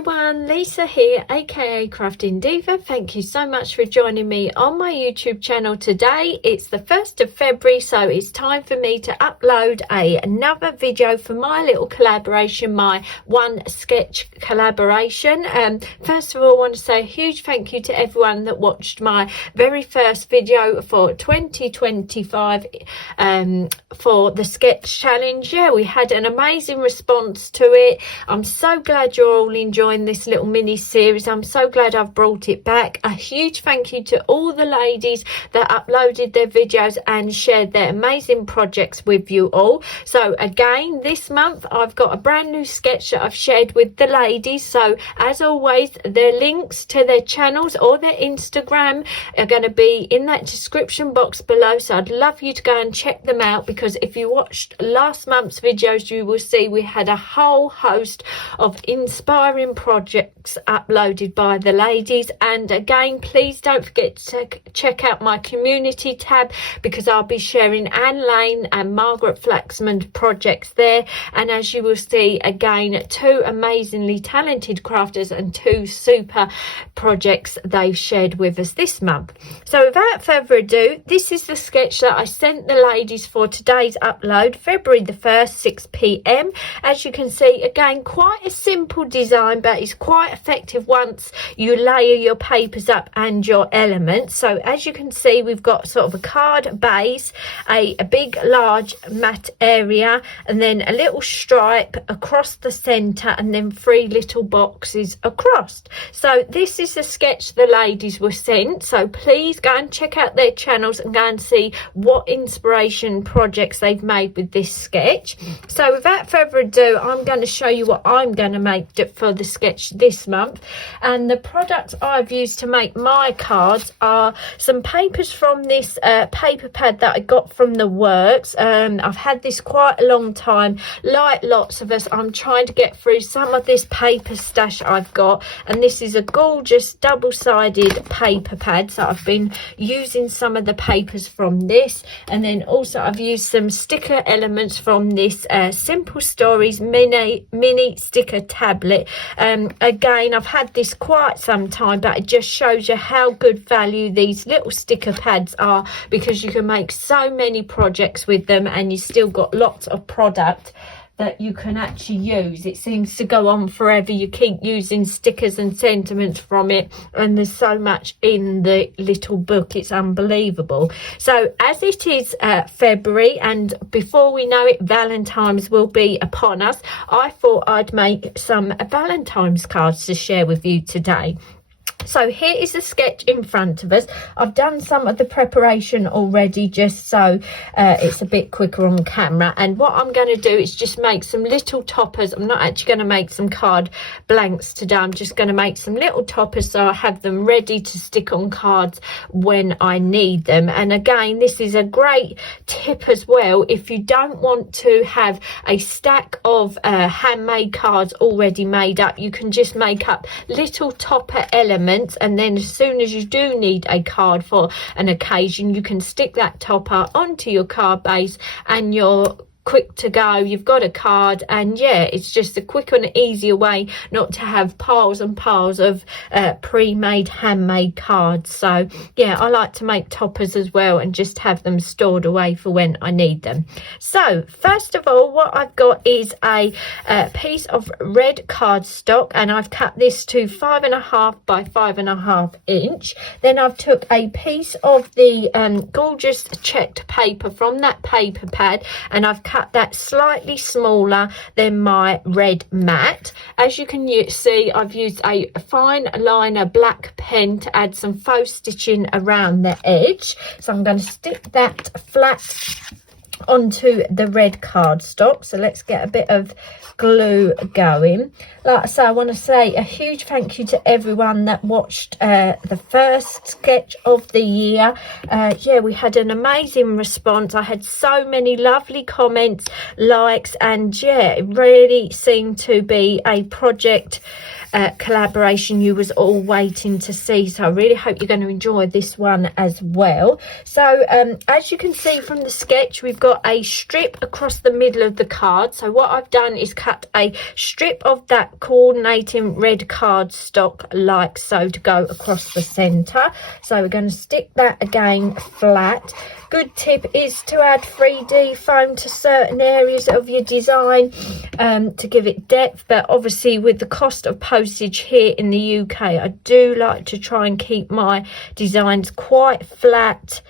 everyone, Lisa here, aka Crafting Diva. Thank you so much for joining me on my YouTube channel today. It's the 1st of February, so it's time for me to upload another video for my little collaboration, my one sketch collaboration. First of all, I want to say a huge thank you to everyone that watched my very first video for 2025 for the sketch challenge. Yeah, we had an amazing response to it. I'm so glad you're all enjoying this little mini series. I'm so glad I've brought it back. A huge thank you to all the ladies that uploaded their videos and shared their amazing projects with you all. So again, this month I've got a brand new sketch that I've shared with the ladies. So as always, their links to their channels or their Instagram are going to be in that description box below. So I'd love you to go and check them out, because if you watched last month's videos, you will see we had a whole host of inspiring projects uploaded by the ladies. And again, please don't forget to check out my community tab, because I'll be sharing Anne Lane and Margaret Flaxman projects there. And as you will see, again, two amazingly talented crafters and two super projects they've shared with us this month. So without further ado, this is the sketch that I sent the ladies for today's upload, February the 1st, 6 p.m. As you can see, again, quite a simple design, but it's quite effective once you layer your papers up and your elements. So as you can see, we've got sort of a card base, a big large matte area, and then a little stripe across the center, and then three little boxes across. So this is the sketch the ladies were sent. So please go and check out their channels and go and see what inspiration projects they've made with this sketch. So without further ado, I'm going to show you what I'm going to make for the sketch this month. And the products I've used to make my cards are some papers from this paper pad that I got from the works. I've had this quite a long time. Like lots of us, I'm trying to get through some of this paper stash I've got, and this is a gorgeous double-sided paper pad. So I've been using some of the papers from this, and then also I've used some sticker elements from this Simple Stories mini sticker tablet. Again, I've had this quite some time, but it just shows you how good value these little sticker pads are, because you can make so many projects with them and you still got lots of product that you can actually use. It seems to go on forever. You keep using stickers and sentiments from it, and there's so much in the little book, it's unbelievable. So as it is February, and before we know it, Valentine's will be upon us, I thought I'd make some Valentine's cards to share with you today. So here is the sketch in front of us. I've done some of the preparation already, just so it's a bit quicker on camera. And what I'm going to do is just make some little toppers. I'm not actually going to make some card blanks today. I'm just going to make some little toppers so I have them ready to stick on cards when I need them. And again, this is a great tip as well. If you don't want to have a stack of handmade cards already made up, you can just make up little topper elements, and then as soon as you do need a card for an occasion, you can stick that topper onto your card base and you're quick to go. You've got a card, and yeah, it's just a quicker and easier way not to have piles and piles of pre-made handmade cards. So yeah, I like to make toppers as well and just have them stored away for when I need them. So first of all, what I've got is a piece of red cardstock, and I've cut this to 5.5 by 5.5 inch. Then I've took a piece of the gorgeous checked paper from that paper pad, and I've cut that slightly smaller than my red mat. As you can see, I've used a fine liner black pen to add some faux stitching around the edge. So I'm going to stick that flat onto the red cardstock. So let's get a bit of glue going. Like I say, I want to say a huge thank you to everyone that watched the first sketch of the year. Yeah, we had an amazing response. I had so many lovely comments, likes, and yeah, it really seemed to be a project collaboration you was all waiting to see. So I really hope you're going to enjoy this one as well. So as you can see from the sketch, we've got a strip across the middle of the card. So what I've done is cut a strip of that coordinating red cardstock like so to go across the center. So we're going to stick that again flat. Good tip is to add 3D foam to certain areas of your design to give it depth, but obviously with the cost of postage here in the UK, I do like to try and keep my designs quite flat,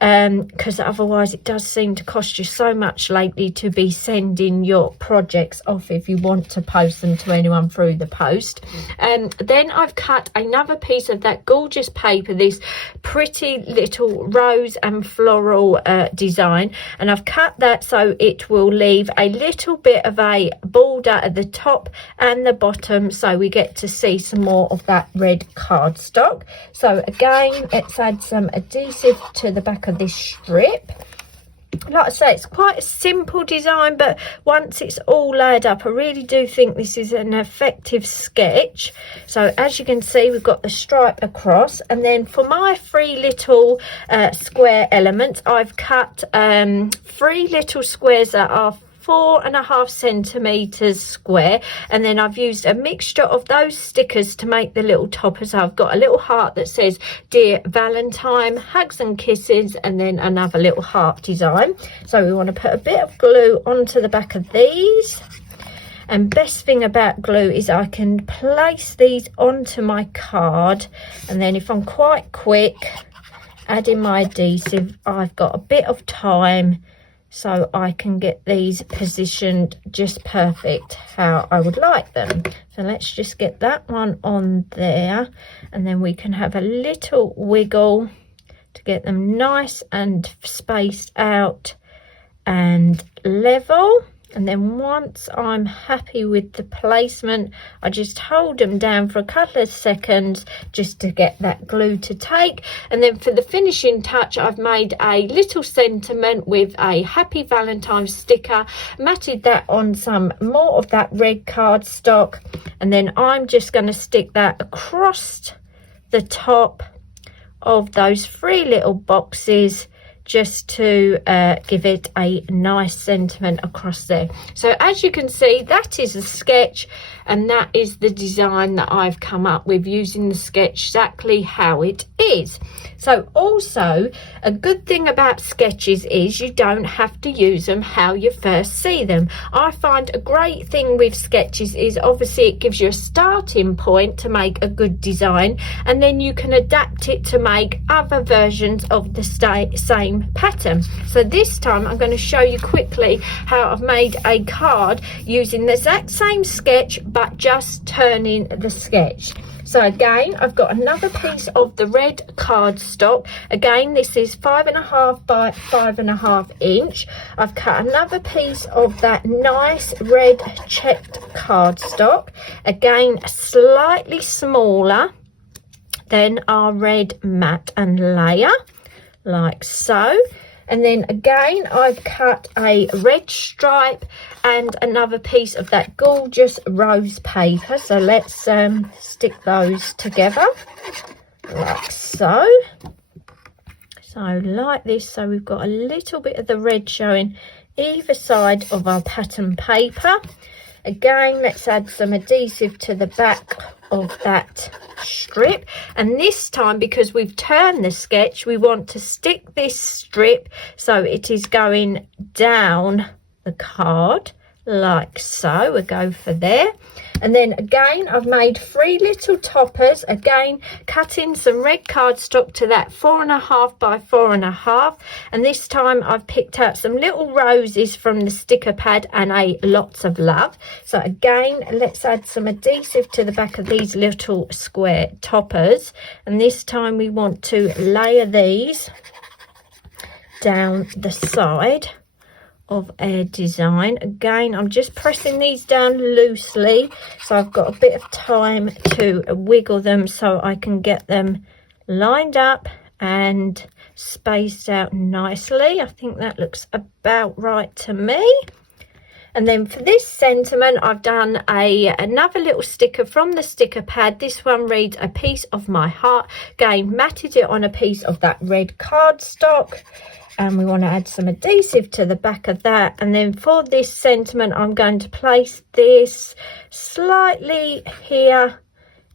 because otherwise it does seem to cost you so much lately to be sending your projects off if you want to post them to anyone through the post. Then I've cut another piece of that gorgeous paper, this pretty little rose and floral design, and I've cut that so it will leave a little bit of a border at the top and the bottom, so we get to see some more of that red cardstock. So again, let's add some adhesive to the back of this strip. Like I say, it's quite a simple design, but once it's all laid up, I really do think this is an effective sketch. So as you can see, we've got the stripe across, and then for my 3 little square elements, I've cut 3 little squares that are 4.5 centimeters square, and then I've used a mixture of those stickers to make the little toppers. I've got a little heart that says Dear Valentine, hugs and kisses, and then another little heart design. So we want to put a bit of glue onto the back of these, and best thing about glue is I can place these onto my card, and then if I'm quite quick adding my adhesive, I've got a bit of time, so I can get these positioned just perfect how I would like them. So let's just get that one on there, and then we can have a little wiggle to get them nice and spaced out and level. And then once I'm happy with the placement, I just hold them down for a couple of seconds just to get that glue to take. And then for the finishing touch, I've made a little sentiment with a Happy Valentine's sticker, matted that on some more of that red cardstock, and then I'm just going to stick that across the top of those 3 little boxes, just to give it a nice sentiment across there. So as you can see, that is a sketch, and that is the design that I've come up with using the sketch exactly how it is. So also a good thing about sketches is you don't have to use them how you first see them. I find a great thing with sketches is obviously it gives you a starting point to make a good design, and then you can adapt it to make other versions of the same pattern. So this time I'm going to show you quickly how I've made a card using the exact same sketch but just turning the sketch. So again, I've got another piece of the red cardstock. Again, this is 5.5 by 5.5 inch. I've cut another piece of that nice red checked cardstock. Again, slightly smaller than our red mat and layer, like so. And then again, I've cut a red stripe and another piece of that gorgeous rose paper. So let's stick those together like so. So like this. So we've got a little bit of the red showing either side of our pattern paper. Again, let's add some adhesive to the back of that strip, and this time, because we've turned the sketch, we want to stick this strip so it is going down the card like so. We'll go for there. And then again, I've made 3 little toppers, again cutting some red cardstock to that 4.5 by 4.5, and this time I've picked out some little roses from the sticker pad and a lots of love. So again, let's add some adhesive to the back of these little square toppers, and this time we want to layer these down the side of our design. Again, I'm just pressing these down loosely, so I've got a bit of time to wiggle them so I can get them lined up and spaced out nicely. I think that looks about right to me. And then for this sentiment, I've done another little sticker from the sticker pad. This one reads, "A piece of my heart." Again, matted it on a piece of that red cardstock. And we want to add some adhesive to the back of that. And then for this sentiment, I'm going to place this slightly here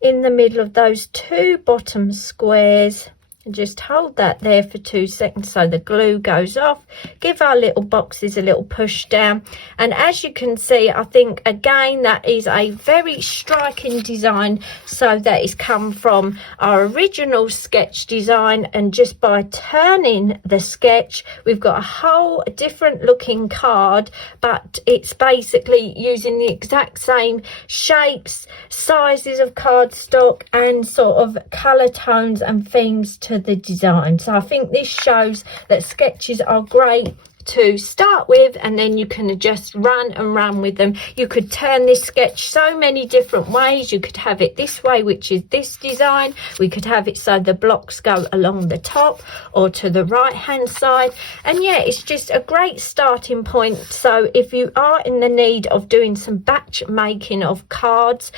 in the middle of those two bottom squares. And just hold that there for 2 seconds so the glue goes off. Give our little boxes a little push down. And as you can see, I think again that is a very striking design. So that is come from our original sketch design, and just by turning the sketch, we've got a whole different looking card, but it's basically using the exact same shapes, sizes of cardstock, and sort of color tones and themes to the design. So I think this shows that sketches are great to start with, and then you can just run with them. You could turn this sketch so many different ways. You could have it this way, which is this design. We could have it so the blocks go along the top or to the right hand side. And yeah, it's just a great starting point. So if you are in the need of doing some batch making of cards,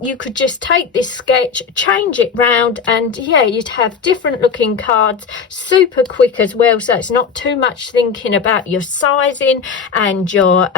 you could just take this sketch, change it round, and yeah, you'd have different looking cards super quick as well. So it's not too much thinking about your sizing and your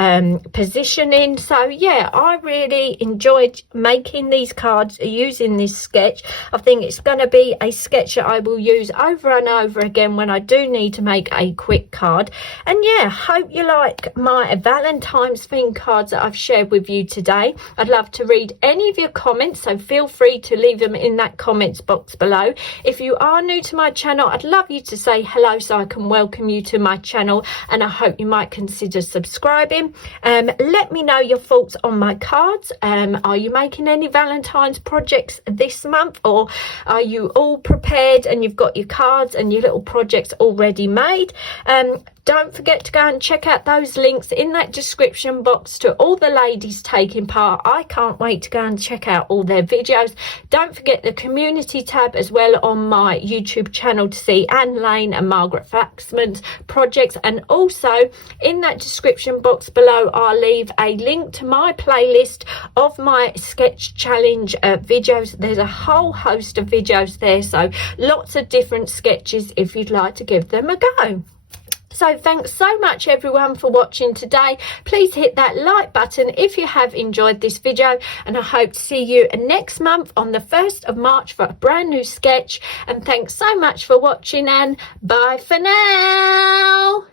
positioning. So yeah, I really enjoyed making these cards using this sketch. I think it's going to be a sketch that I will use over and over again when I do need to make a quick card. And yeah, hope you like my Valentine's themed cards that I've shared with you today. I'd love to read any of your comments, so feel free to leave them in that comments box below. If you are new to my channel, I'd love you to say hello so I can welcome you to my channel, and I hope you might consider subscribing. Let me know your thoughts on my cards. Are you making any Valentine's projects this month, or are you all prepared and you've got your cards and your little projects already made? Don't forget to go and check out those links in that description box to all the ladies taking part. I can't wait to go and check out all their videos. Don't forget the community tab as well on my YouTube channel to see Anne Lane and Margaret Flaxman's projects. And also in that description box below, I'll leave a link to my playlist of my sketch challenge videos. There's a whole host of videos there, so lots of different sketches if you'd like to give them a go. So thanks so much everyone for watching today. Please hit that like button if you have enjoyed this video, and I hope to see you next month on the 1st of March for a brand new sketch. And thanks so much for watching, and bye for now.